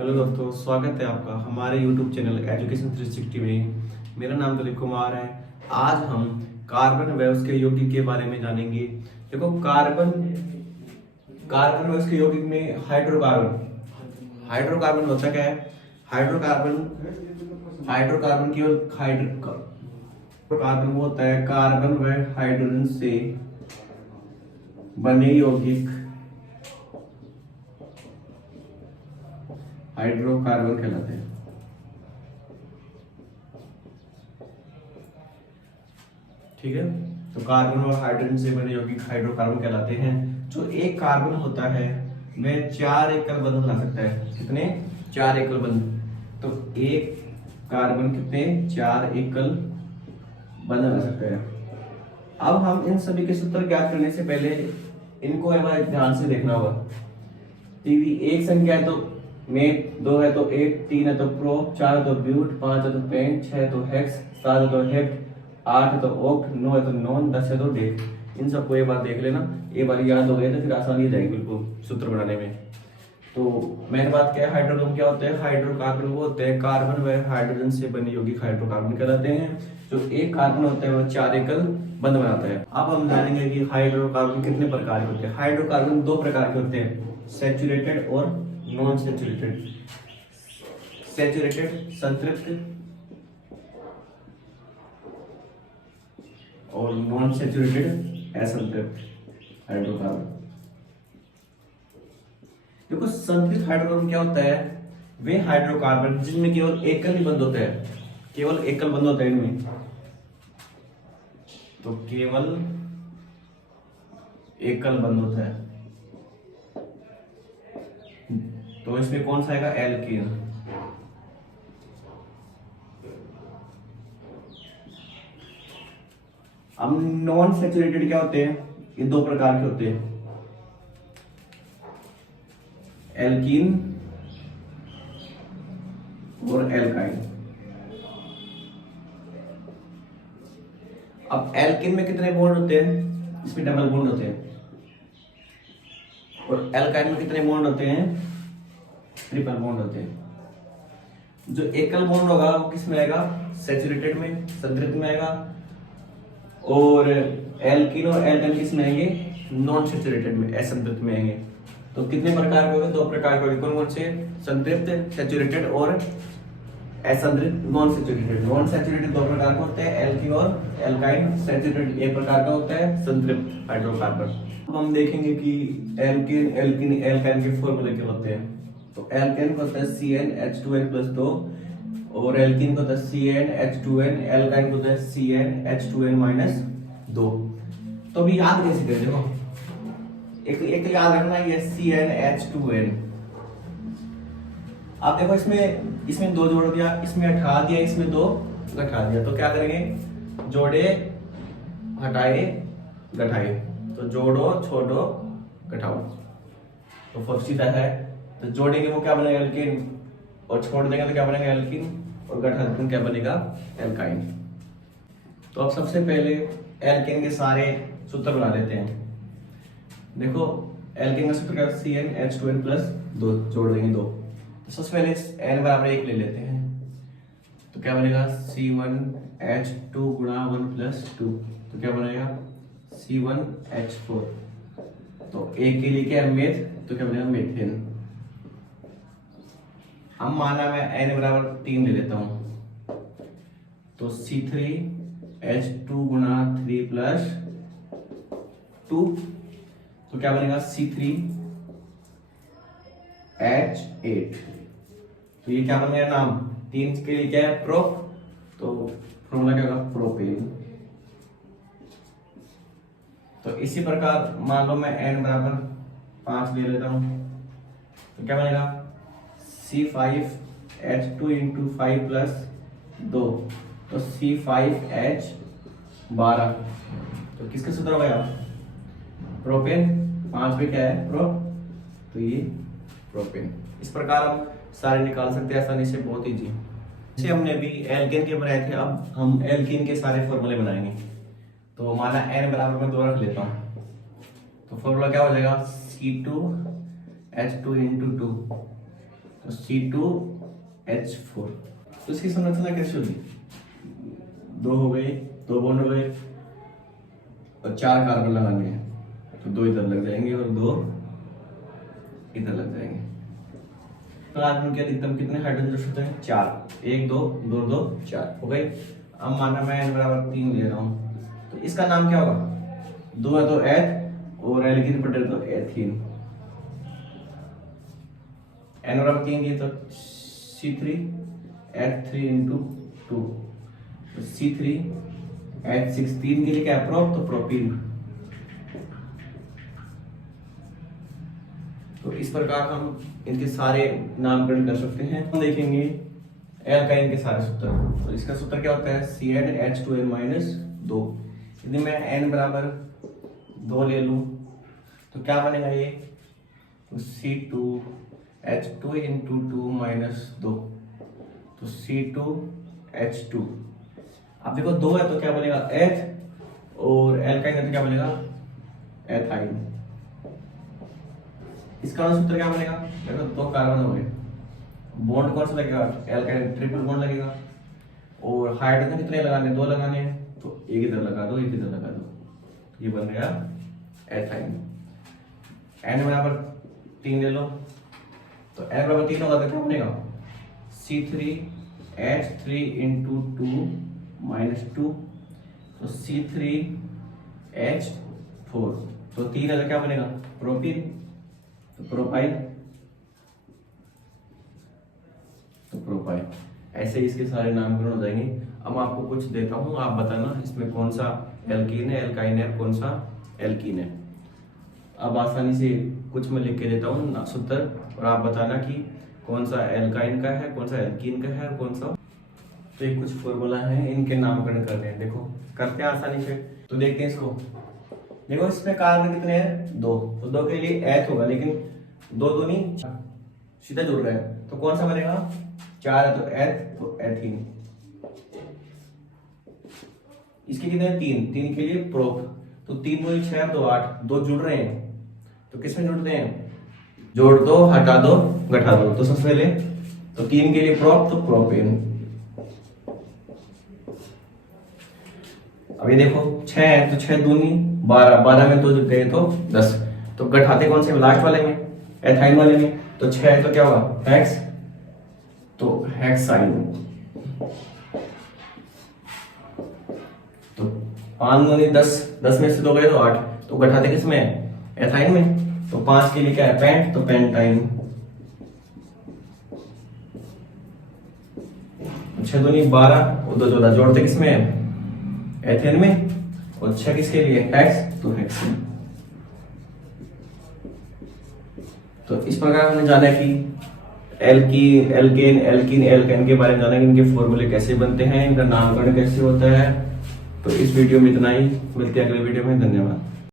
Hello दोस्तों, स्वागत है आपका हमारे YouTube चैनल एजुकेशन 360 में। मेरा नाम दिलीप कुमार है। आज हम कार्बन व उसके यौगिक के बारे में जानेंगे। देखो, कार्बन कार्बन व उसके यौगिक में हाइड्रोकार्बन हाइड्रोकार्बन होता क्या है? हाइड्रोकार्बन केवल हाइड्रोकार्बन वो होता है कार्बन व हाइड्रोजन से बने यौगिक हाइड्रोकार्बन कहलाते हैं। ठीक है, तो कार्बन और हाइड्रोजन से बने यौगिक हाइड्रोकार्बन कहलाते हैं। जो एक कार्बन होता है वह 4 एकल बंध बना सकता है। कितने? 4 एकल बंध। तो एक कार्बन कितने? 4 एकल बंध बना सकता है। अब हम इन सभी के सूत्र ज्ञात करने से पहले इनको एक बार ध्यान से देखना होगा। पीवी एक संख्या है तो मेट, 2 है तो 8, 3 है तो प्रो, 4 है तो ब्यूट, 5 है तो पेंट, 6 है तो हेक्स, 7 है तो हेप्ट, 8 है तो ऑक्ट, 9 है तो नॉन, 10 है तो डेट। इन सबको एक बार देख लेना, एक बार याद हो गया तो फिर आसानी हो जाएगी बिल्कुल सूत्र बनाने में। तो मेन बात क्या है, हाइड्रोकार्बन क्या होते हैं? हाइड्रोकार्बन वो होते हैं कार्बन व हाइड्रोजन से बने यौगिक हाइड्रोकार्बन कहलाते हैं। जो एक कार्बन होता है वह 4 एकल बंध बनाता है। अब हम जानेंगे कि हाइड्रोकार्बन कितने प्रकार के होते हैं। हाइड्रोकार्बन 2 प्रकार के होते हैं, सैचुरेटेड और नॉन सैचुरेटेड। सैचुरेटेड संतृप्त और नॉन सैचुरेटेड असंतृप्त हाइड्रोकार्बन। देखो, संतृप्त हाइड्रोकार्बन क्या होता है? वे हाइड्रोकार्बन जिनमें केवल एकल ही बंध होता है, केवल एकल बंध होता है इनमें। तो केवल एकल बंध होता है, तो इसमें कौन सा आएगा? एल्कीन। अब नॉन सैचुरेटेड क्या होते हैं? ये 2 प्रकार के होते हैं, एल्कीन और एल्काइन। अब एल्कीन में कितने बॉन्ड होते हैं? इसमें डबल बॉन्ड होते हैं। और एल्काइन में कितने बॉन्ड होते हैं? ट्रिपल बॉन्ड होते हैं। जो एकल बॉन्ड होगा वो किस में आएगा? सैचुरेटेड में, संतृप्त में आएगा। और एल्कीन और एल्काइन किस में आएंगे? नॉन सैचुरेटेड में, असंतृप्त में आएंगे। तो कितने प्रकार के होंगे? 2 प्रकार के होंगे। कौन कौन से? संतृप्त सैचुरेटेड और असंतृप्त नॉन सैचुरेटेड। नॉन सैचुरेटेड 2 प्रकार के होते हैं, एल्कीन और एल्काइन। सैचुरेटेड एक प्रकार का होता है, संतृप्त हाइड्रोकार्बन। अब हम देखेंगे कि एल्कीन, एल्काइन के फॉर्मूले क्या होते हैं। तो एल्केन को होता है CnH2n+2 और एल्कीन को होता है CnH2n, एल्काइन को होता है CnH2n-2। तो अभी याद कैसे करें? देखो, एक याद रखना, ये CnH2n। आप देखो, इसमें 2 जोड़ दिया, इसमें हटा दिया, इसमें 2 घटा दिया। तो क्या करेंगे? जोड़े, हटाए, घटाए। तो जोड़ो, छोड़ो, घटाओ। तो फर्स्ट सीधा है, तो जोड़ेंगे वो क्या बनेगा? एल्कीन। और छोड़ देंगे तो क्या बनेगा? एल्कीन। और घटा देंगे क्या बनेगा? एल्काइन। तो अब सबसे पहले एल्कीन के सारे सूत्र बना लेते हैं। देखो, एल्कीन का सूत्र क्या है? CnH2n+2, जोड़ देंगे 2। तो सबसे पहले n बराबर 1 ले लेते हैं। तो क्या बनेगा? C1H2 गुणा 1+2। तो क्या बनेगा? C1H4। तो एक के लिए क्या है? मेथ। तो क्या बनेगा? मेथेन। हम माना मैं n बराबर 3 ले लेता हूं। तो C3H2 गुणा 3+2। तो क्या बनेगा? C3H8। तो ये क्या बन गया? नाम। 3 के लिए क्या है? प्रोप। तो फॉर्मूला क्या होगा? प्रोपेन। तो इसी प्रकार मान लो मैं n बराबर 5 ले लेता हूं। तो क्या बनेगा? C5H2 into 5+2। तो C5H12। तो किसका सूत्र होगा यार? प्रोपेन। 5 पे क्या है? प्रो। तो ये प्रोपेन। इस प्रकार हम सारे निकाल सकते हैं आसानी से, बहुत इजी। जैसे हमने अभी एल्केन के बनाए थे, अब हम एल्कीन के सारे फॉर्मूले बनाएंगे। तो माना n बराबर में 2 रख लेता हूं। तो फॉर्मूला क्या हो जाएगा? C2H2 into 2। तो C2H4। तो इसकी संरचना कैसे होगी, 2 हो गए, 2 बॉन्ड हो गए और 4 कार्बन लगाने हैं, तो 2 इधर लग जाएंगे और 2 इधर लग जाएंगे। कार्बन के अधिकतम कितने हाइड्रोजन होते हैं, 4, 1 2 2 2 4 हो गए। अब माना मैं n बराबर 3 ले रहा हूं, तो इसका नाम क्या होगा, 2 है तो एथ और एल्कीन पर तो एथीन। n बराबर 3 दिए तो C3H3 into 2, तो C3H6 3 के लिए क्या है, प्रोप, तो प्रोपीन। तो इस प्रकार हम इनके सारे नामकरण कर सकते हैं। हम देखेंगे एल्काइन के सारे सूत्र। तो इसका सूत्र क्या होता है, CnH2n-2। यदि मैं n बराबर 2 ले लूं तो क्या बनेगा ये, तो C2H2 into 2 minus 2, तो C2H2। अब देखो 2 है तो क्या बनेगा, एथ, और एल्काइन है तो क्या बनेगा, एथाइन। इसका सूत्र क्या बनेगा, देखो 2 कार्बन हो गए, बॉन्ड कौन सा लगेगा, एल्काइन ट्रिपल बॉन्ड लगेगा, और हाइड्रोजन कितने लगाने, 2 लगाने हैं, तो एक इधर लगा दो, एक इधर लगा दो, ये बन गया एथाइन। n बराबर 3 ले लो, तो n बराबर 3 होगा तो क्या बनेगा, C3H3 into 2 minus 2, तो C3H4, तो 3 है तो क्या बनेगा, प्रोपीन, तो प्रोपाइल, तो प्रोपाइल। ऐसे इसके सारे नामकरण हो जाएंगे। अब आपको कुछ देता हूं, आप बताना इसमें कौन सा एल्कीन है, एल्काइन है, कौन सा एल्कीन है। अब आसानी से कुछ मैं लिख के देता हूँ सूत्र, और आप बताना कि कौन सा एल्काइन का है, कौन सा एल्कीन का है, और कौन सा। तो ये कुछ फॉर्मूला है, इनके नामकरण करने हैं, देखो करते हैं आसानी से। तो देखते हैं इसको, देखो इसमें कार्बन कितने हैं, 2, तो 2 के लिए एथ होगा, लेकिन 2 दूनी सीधा जुड़ रहा है, तो कौन सा बनेगा, 4 है तो एथ, तो एथीन। इसके कितने, 3 के लिए प्रोप, तो 3 दूनी 6 तो 8, 2 जुड़ रहे हैं, तो किसमें जुड़ते हैं, जोड़ दो, हटा दो, घटा दो। तो सबसे पहले तो 3 के लिए प्रोप, तो प्रोपेन। अब ये देखो 6 है तो 6 दूनी 12, 12 में तो गए तो 10, तो घटाते कौन से, लास्ट वाले में, एथाइन वाले में, तो 6 है तो क्या होगा, हेक्स, तो हेक्साइन। तो 5 दूनी 10, 10 में से 2 गए तो 8, तो घटाते किस में, एथाइन में, तो 5 के लिए क्या है, पेंट, तो पेंटाइन। 6 दूनी 12 और 2 14, जोड़ते किस में, एथेन में, और 6 किसके लिए, हेक्स, तो हेक्सेन। तो इस प्रकार हमने जाना कि एल्कीन, एल्काइन के बारे में जाना कि इनके फॉर्मूले कैसे बनते हैं, इनका नामकरण कैसे होता है। तो इस वीडियो में इतना ही, मिलते हैं अगले वीडियो में, धन्यवाद।